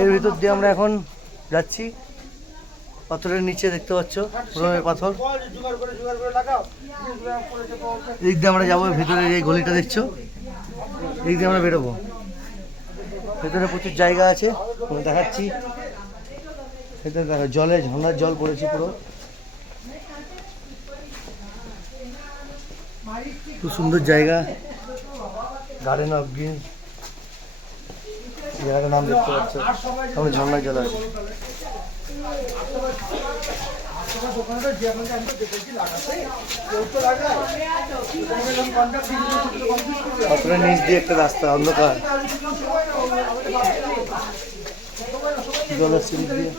এর ভিতর দিয়ে আমরা এখন যাচ্ছি। পাথরের নিচে দেখতে পাচ্ছ পুরো পাথর। এই দিক দিয়ে আমরা যাবো, ভেতরের এই গলিটা দেখছো, এই দিক দিয়ে আমরা বেরোবো। ভেতরে প্রচুর জায়গা আছে, দেখাচ্ছি। ভেতরে দেখো জলে ঝর্ণার জল পড়েছে পুরো, খুব সুন্দর জায়গা। গার্ডেন অফ গ্রিন জায়গাটার নাম দেখতে পাচ্ছ, সামনে ঝর্ণার জল আছে। পাথরের নিচ দিয়ে একটা রাস্তা, অন্ধকার জলের সিঁড়ি দিয়ে,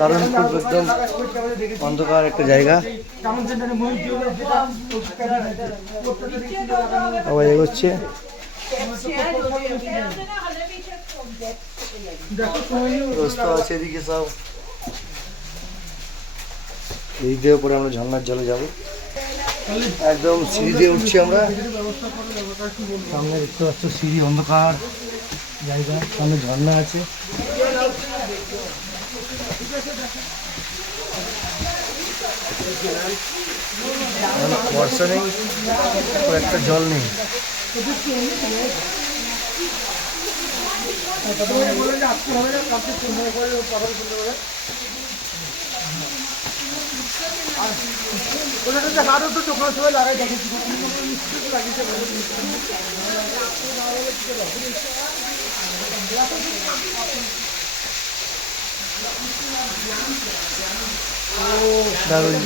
কারণ খুব একদম অন্ধকার একটা জায়গা। আবার এগোচ্ছে, রাস্তা আছে এদিকে সব। এই দিয়ে পরে আমরা ঝর্ণার জলে যাবো, একদম সিঁড়ি দিয়ে উঠছি আমরা। সামনে দেখতে পাচ্ছ সিঁড়ি, অন্ধকার জায়গা, সামনে ঝর্ণা আছে। বর্ষা নেই, একটা জল নেই। দারুণ।